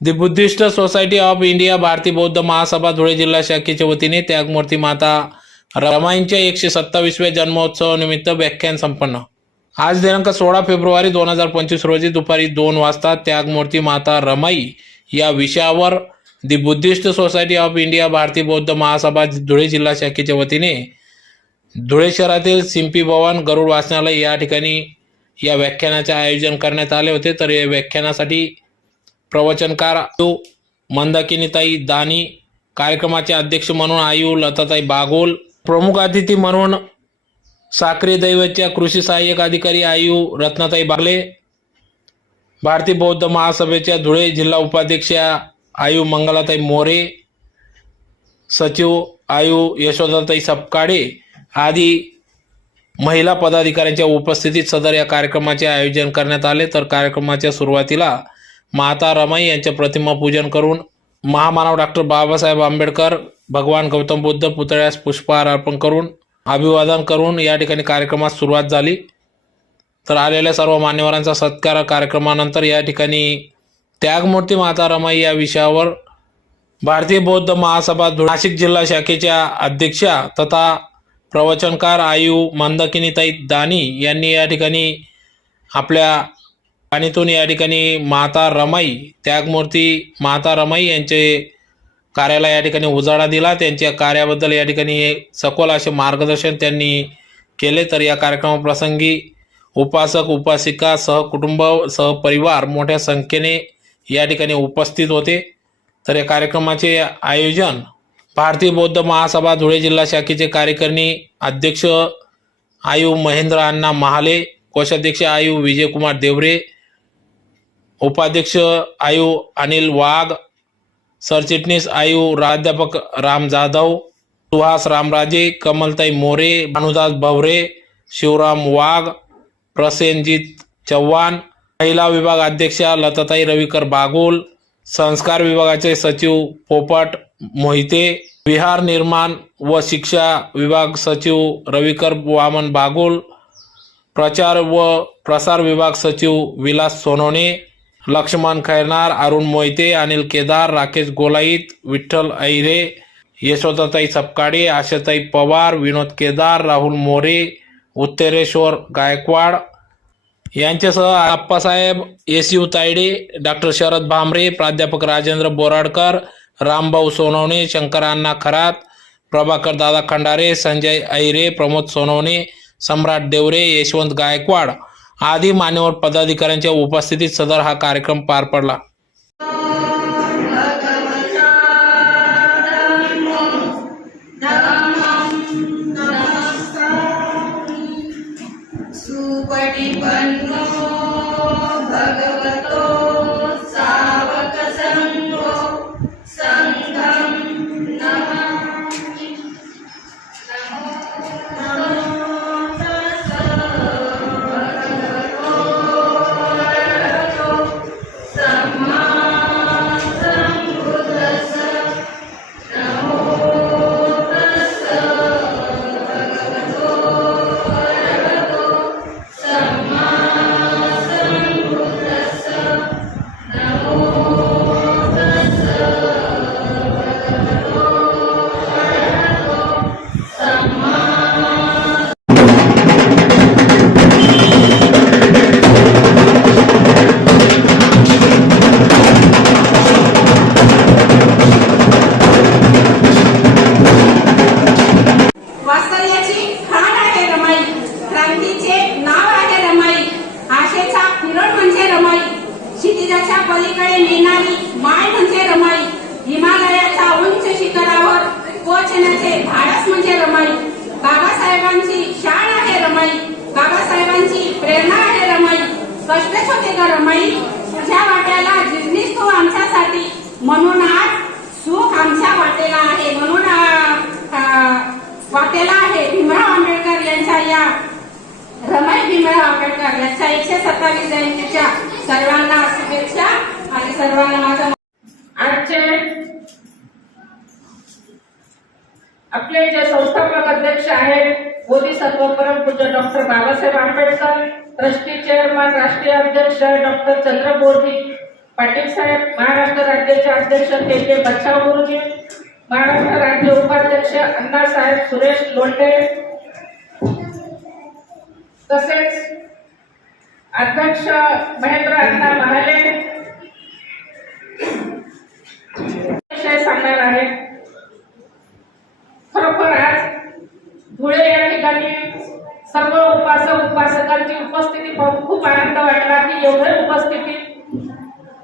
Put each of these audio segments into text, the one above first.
The Buddhist society of India Bharatiya Bauddha Mahasabha Dhule जिल्हा शाखेच्या वतीने त्यागमूर्ती माता रमाईंच्या एकशे सत्तावीसव्या जन्मोत्सवानिमित्त व्याख्यान संपन्न. आज दिनांक सोळा फेब्रुवारी दोन हजार पंचवीस रोजी दुपारी दोन वाजता त्यागमूर्ती माता रमाई या विषयावर the Buddhist society of India Bharatiya Bauddha Mahasabha Dhule जिल्हा शाखेच्या वतीने धुळे शहरातील सिंपी भवन गरुड वाचनालय या ठिकाणी या व्याख्यानाचे आयोजन करण्यात आले होते. तर या व्याख्यानासाठी प्रवचनकार मंदाकिनीताई दानी कार्यक्रमाचे अध्यक्ष म्हणून आयु लताताई बागोल प्रमुख अतिथी म्हणून साक्री दैवतच्या कृषी सहाय्यक अधिकारी आयु रत्नाताई बागले भारतीय बौद्ध महासभेच्या धुळे जिल्हा उपाध्यक्षा आयु मंगलाताई मोरे सचिव आयु यशोदाताई सपकाळे आदी महिला पदाधिकाऱ्यांच्या उपस्थितीत सदर या कार्यक्रमाचे आयोजन करण्यात आले. तर कार्यक्रमाच्या सुरुवातीला माता रमाई यांच्या प्रतिमा पूजन करून महामानव डॉक्टर बाबासाहेब आंबेडकर भगवान गौतम बुद्ध पुतळ्यास पुष्पहार अर्पण करून अभिवादन करून या ठिकाणी कार्यक्रमास सुरुवात झाली. तर आलेल्या सर्व मान्यवरांचा सत्कार कार्यक्रमानंतर या ठिकाणी त्यागमूर्ती माता रमाई या विषयावर भारतीय बौद्ध महासभा नाशिक जिल्हा शाखेच्या अध्यक्षा तथा प्रवचनकार आयु मंदकिनीताई दानी यांनी या ठिकाणी आपल्या वाणीतून या ठिकाणी माता रमाई त्यागमूर्ती माता रमाई यांचे कार्याला या ठिकाणी उजाळा दिला. त्यांच्या कार्याबद्दल या ठिकाणी सखोल असे मार्गदर्शन त्यांनी केले. तर या कार्यक्रमाप्रसंगी उपासक उपासिका सहकुटुंब सहपरिवार मोठ्या संख्येने या ठिकाणी उपस्थित होते. तर या कार्यक्रमाचे आयोजन भारतीय बौद्ध महासभा धुळे जिल्हा शाखेचे कार्यकारिणी अध्यक्ष आयु महेंद्र अण्णा महाले कोषाध्यक्ष आयु विजयकुमार देवरे उपाध्यक्ष आयु अनिल वाघ सरचिटणीस आयु प्राध्यापक राम जाधव सुहास रामराजे कमलताई मोरे भानुदास भवरे शिवराम वाघ प्रसेनजीत चव्हाण महिला विभाग अध्यक्षा लताताई रविकर बागुल संस्कार विभागाचे सचिव पोपट मोहिते विहार निर्माण व शिक्षा विभाग सचिव रविकर वामन बागुल प्रचार व प्रसार विभाग सचिव विलास सोनोने लक्ष्मण खैरनार अरुण मोहिते अनिल केदार राकेश गोलाईत विठ्ठल ऐरे यशोदाताई सपकाडे आशाताई पवार विनोद केदार राहुल मोरे उत्तरेश्वर गायकवाड. यांच्यासह Appasaheb S U Taide doctor Sharad Bhamre प्राध्यापक राजेंद्र बोराडकर रामभाऊ सोनवणे शंकर अण्णा खरात प्रभाकर दादा खंडारे संजय ऐरे प्रमोद सोनवणे सम्राट देवरे यशवंत गायकवाड. आदी मान्यवर पदाधिकाऱ्यांच्या उपस्थितीत सदर हा कार्यक्रम पार पडला. भगवतो म्हणून आज सुख आमच्या वाटेला आहे. म्हणून वाटेला आहे भीमराव आंबेडकर यांच्या या रमाई भीमराव आंबेडकर यांच्या एकशे सत्तावीस जयंतीच्या सर्वांना शुभेच्छा आणि सर्वांना माझा आजचे आपले जे संस्थापक अध्यक्ष आहेत मोदी सर्वपरम पूज्य doctor Babasaheb Ambedkar trustee chairman राष्ट्रीय अध्यक्ष डॉक्टर चंद्रबोधी पाटील साहेब महाराष्ट्र राज्याचे अध्यक्ष के के बच्चाव गुरुजी महाराष्ट्र राज्य उपाध्यक्ष अण्णासाहेब सुरेश लोंढे तसेच अध्यक्ष महेंद्र अण्णा महाले. विषय सांगणार आहे. खरोखर आज धुळे या ठिकाणी सर्व उपासक उपासकांची उपस्थिती पाहून खूप आनंद वाटला की एवढे उपस्थिती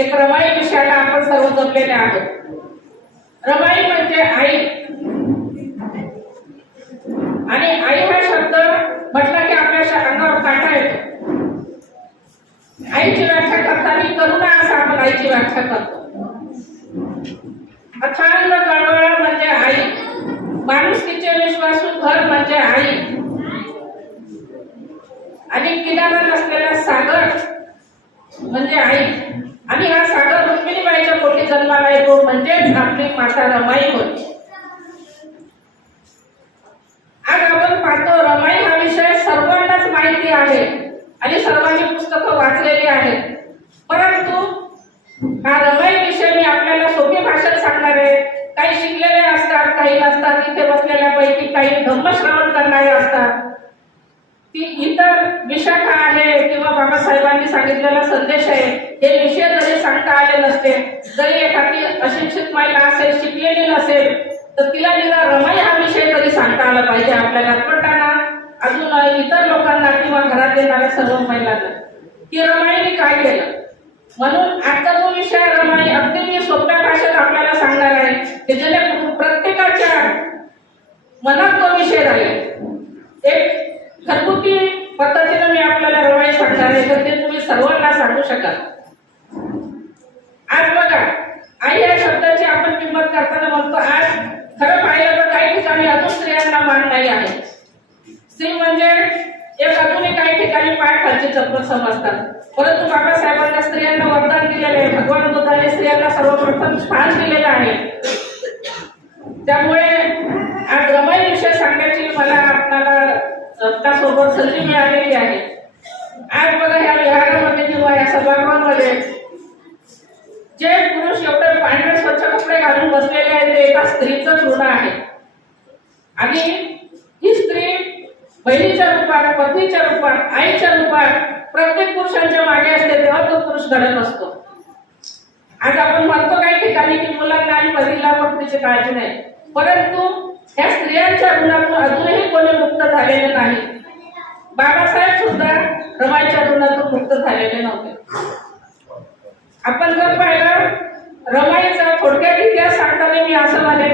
एक रमाई विषयाला आपण सर्व जपलेले आहोत. रमाई म्हणजे आई. आणि आई हा शब्द म्हटला की आपल्या अंगावर काटा येतो. आईची व्याख्या करताना करुणा असं आपण आईची व्याख्या करतो. अथांग कळवळा म्हणजे आई. माणुसकीचे विश्वासू घर म्हणजे आई. आणि किनारा नसलेला सागर म्हणजे आई. आणि हा सागर रुक्मिणीबाईच्या पोटी जन्माला येतो म्हणजेच आपली माता रमाई होती. आज आपण पाहतो रमाई हा विषय सर्वांनाच माहिती आहे आणि सर्वांनी पुस्तकं वाचलेली आहेत. परंतु हा रमाई विषय मी आपल्याला सोपी भाषेत सांगणार आहे. काही शिकलेले असतात काही नसतात इथे बसले पैकी काही धम्मश्रवण करणारे असतात ती इतर विशाखा आहे किंवा बाबासाहेबांनी सांगितलेला संदेश आहे हे विषय जरी सांगता आले नसते. जरी एखादी अशिक्षित महिला असेल शिकलेली नसेल तर तिला निरा रमाई हा विषय तरी सांगता आला पाहिजे? आपल्याला पडताना अजून इतर लोकांना किंवा घरात येणाऱ्या सर्व महिलांना. की रमाईने काय केलं? म्हणून आजचा जो विषय रमाई अगदी मी सोप्या भाषेत आपल्याला सांगणार आहे की जेणेकरून प्रत्येकाच्या मनात तो विषय राहील. एक घरगुती पद्धतीनं मी आपल्याला रमाई सांगणार आहे तर ते तुम्ही सर्वांना सांगू शकाल. आज बघा आई या शब्दाची आपण किंमत करताना म्हणतो आज खरं पाहिलं तर काही ठिकाणी अजून स्त्रियांना मान नाही आहे. स्त्री म्हणजे एक अजूनही काही ठिकाणी पाय खालचे चप्पल समजतात परंतु बाबासाहेबांना स्त्रियांना वरदान दिलेलं आहे. भगवान बुद्धाने स्त्रियांना सर्वप्रथम स्थान दिलेलं आहे त्यामुळे आज रमाई विषय सांगण्याची मला आपल्याला सोबत संधी मिळालेली आहे. आज बघा ह्या विहारामध्ये किंवा या सभागृहामध्ये जे पुरुष एवढे पांढरे स्वच्छ कपडे घालून बसलेले आहेत ते एका स्त्रीचं ऋण आहे. आणि ही स्त्री बहिणीच्या रूपात पत्नीच्या रूपात आईच्या रूपात प्रत्येक पुरुषांच्या मागे असते तेव्हा तो पुरुष घडत असतो. आज आपण म्हणतो काही ठिकाणी की मुलांना आणि पतीला पत्नीची काळजी नाही. परंतु ह्या स्त्रियांच्या ऋणातून अजूनही कोणी मुक्त झालेलं नाही. बाबासाहेब सुद्धा रमाईच्या ऋणातून मुक्त झालेले नव्हते. आपण जर पाहिलं रमाईचा थोडक्यात इतिहास सांगताना मी असं म्हणे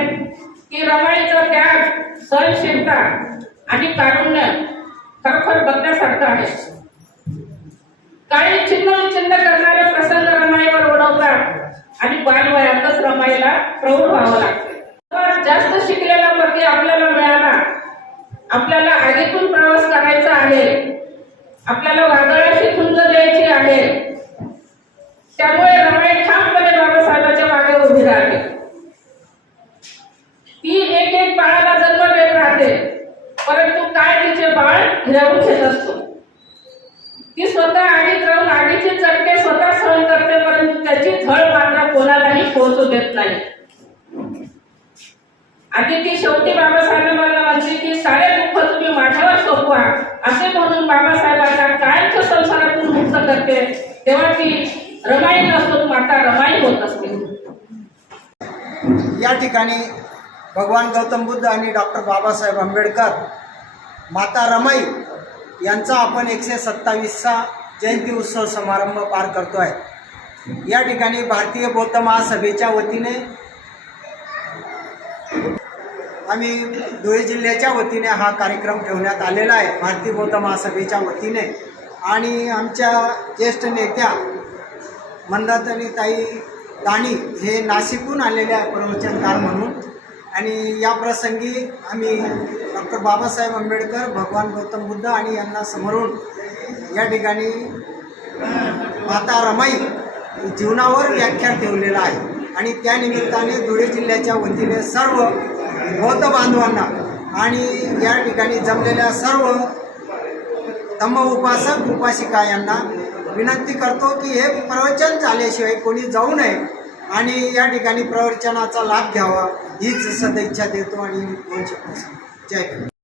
की रमाईचा त्याग सहनशीलता आणि कारुण्य खरोखर बघण्यासारखं आहे. काही चिन्ह चिन्ह करणारे प्रसंग रमाईवर ओढवतात आणि बालवयातच रमाईला प्रौढ व्हावं लागते. जास्त शिकलेला पती आपल्याला आपल्याला आगीतून प्रवास करायचा आहे. आपल्याला वादळाशी झुंज द्यायची आहे. त्यामुळे रमाई ठामपणे बाबासाहेबांच्या मागे उभी राहते. ती एक एक बाळाला जन्म देत राहते. परंतु काय तिचे बाळ हिरावून घेत असतो. ती स्वतः आगीत राहून आगीचे चटके स्वतः सहन करते परंतु त्याची झळ मात्र कोणालाही पोहोचू देत नाही. आणि ती शेवटी बाबासाहेबांना म्हणजे की सारे दुःख तुम्ही माझ्यावर सोपवा. असे म्हणून बाबासाहेबांना कायमच्या संसारातून मुक्त करते? तेव्हा ती रमाई नसतो माता रमाई होत असते. या ठिकाणी भगवान गौतम बुद्ध आणि डॉक्टर बाबासाहेब आंबेडकर माता रमाई यांचा आपण एकशे सत्तावीसचा जयंती उत्सव समारंभ पार करतो आहे या ठिकाणी भारतीय बौद्ध महासभेच्या वतीने आम्ही धुळे जिल्ह्याच्या वतीने हा कार्यक्रम ठेवण्यात आलेला आहे भारतीय बौद्ध महासभेच्या वतीने. आणि आमच्या ज्येष्ठ नेत्या मंदातनी ताई दाणी हे नाशिकहून आलेले आहे प्रवचनकार म्हणून. आणि या प्रसंगी आम्ही डॉक्टर बाबासाहेब आंबेडकर भगवान गौतम बुद्ध आणि यांना समोरून या ठिकाणी माता रमाई जीवनावर व्याख्यान ठेवलेलं आहे. आणि त्या निमित्ताने धुळे जिल्ह्याच्या वतीने सर्व बौद्ध बांधवांना. आणि या ठिकाणी जमलेल्या सर्व धम्म उपासक उपासिका यांना विनंती करतो की हे प्रवचन झाल्याशिवाय कोणी जाऊ नये आणि या ठिकाणी प्रवचनाचा लाभ घ्यावा हीच सदैच्छा देतो आणि जय